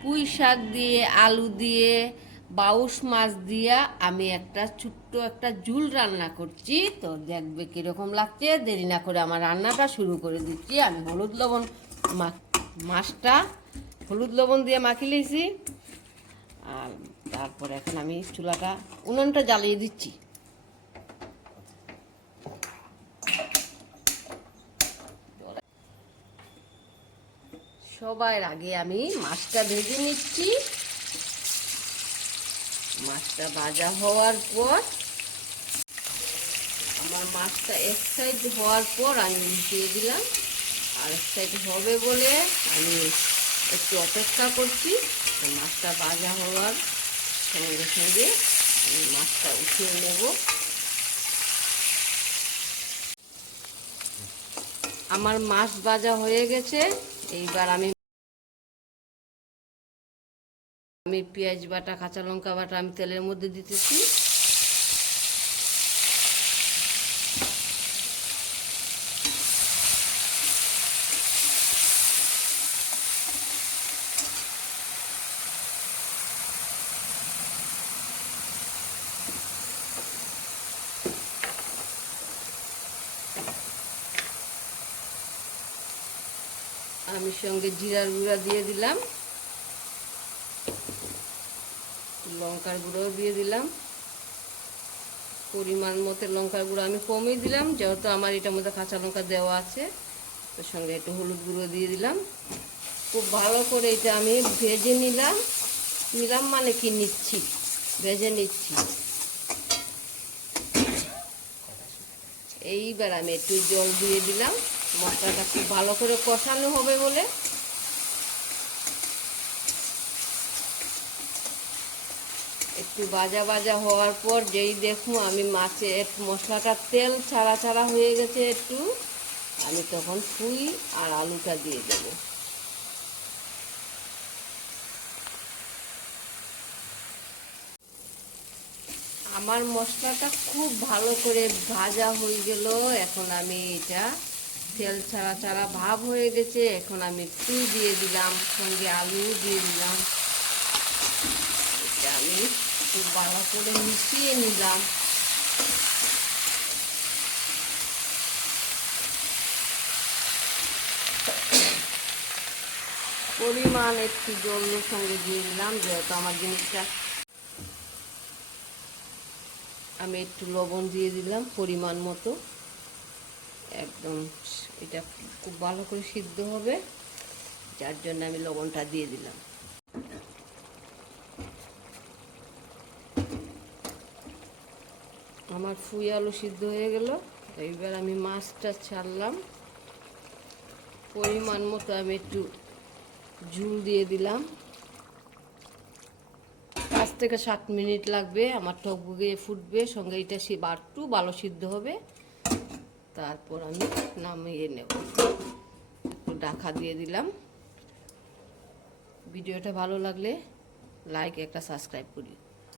পুঁই শাক দিয়ে, আলু দিয়ে, বাউশ মাছ দিয়ে আমি একটা ছোট্ট একটা ঝুল রান্না করছি। তো দেখবে কীরকম লাগছে। দেরি না করে আমার রান্নাটা শুরু করে দিচ্ছি। আমি হলুদ লবণ মাছটা হলুদ লবণ দিয়ে মাখিয়ে নিয়েছি। আর তারপরে এখন আমি উনুনটা জ্বালিয়ে দিচ্ছি। সবার আগে আমি মাছটা ভেজে নিচ্ছি। মাছটা ভাজা হওয়ার পর আমার মাছটা এক সাইড হওয়ার পর আমি উল্টিয়ে দিলাম। আর এক সাইড হবে বলে আমি একটু অপেক্ষা করছি। মাছটা ভাজা হওয়ার সঙ্গে সঙ্গে আমি মাছটা উঠিয়ে নেব। আমার মাছ ভাজা হয়ে গেছে। এইবার আমি পেঁয়াজ বাটা, কাঁচা লঙ্কা বাটা আমি তেলের মধ্যে দিতেছি। আমি সঙ্গে জিরার গুঁড়া দিয়ে দিলাম, লঙ্কার গুঁড়োও দিয়ে দিলাম। পরিমাণ মতো লঙ্কার গুঁড়ো আমি কমই দিলাম, যেহেতু আমার এটার মধ্যে কাঁচা লঙ্কা দেওয়া আছে। তার সঙ্গে একটু হলুদ গুঁড়ো দিয়ে দিলাম। খুব ভালো করে এটা আমি ভেজে নিলাম। মানে কি ভেজে নিচ্ছি। এইবার আমি একটু জল দিয়ে দিলাম। মশলাটা খুব ভালো করে কষানো হবে বলে। একটু ভাজা ভাজা হওয়ার পর যেই দেখবো আমি মাছের মশলাটা তেল ছাড়া ছাড়া হয়ে গেছে একটু, আমি তখন পুঁই আর আলুটা দিয়ে দেব। আমার মশলাটা খুব ভালো করে ভাজা হয়ে গেল। এখন আমি এটা তেল ছাড়া ছাড়া ভাব হয়ে গেছে। এখন আমি পুঁই দিয়ে দিলাম, সঙ্গে আলু দিয়ে দিলাম। এটা আমি খুব ভালো করে মিশিয়ে নিলাম। পরিমাণ একটু জলের সঙ্গে দিয়ে দিলাম, যেহেতু আমার জিনিসটা। আমি একটু লবণ দিয়ে দিলাম পরিমাণ মতো। একদম এটা খুব ভালো করে সিদ্ধ হবে, যার জন্য আমি লবণটা দিয়ে দিলাম। আমার পুঁই আলু সিদ্ধ হয়ে গেল। এইবার আমি মাছটা ছাড়লাম। পরিমাণ মতো আমি একটু ঝুল দিয়ে দিলাম। 5 থেকে 7 মিনিট লাগবে আমার টকবগে ফুটবে, সঙ্গে এটা একটু ভালো সিদ্ধ হবে। তারপর আমি নামিয়ে নেব। একটু ঢাকা দিয়ে দিলাম। ভিডিওটা ভালো লাগলে লাইক একটা সাবস্ক্রাইব করি।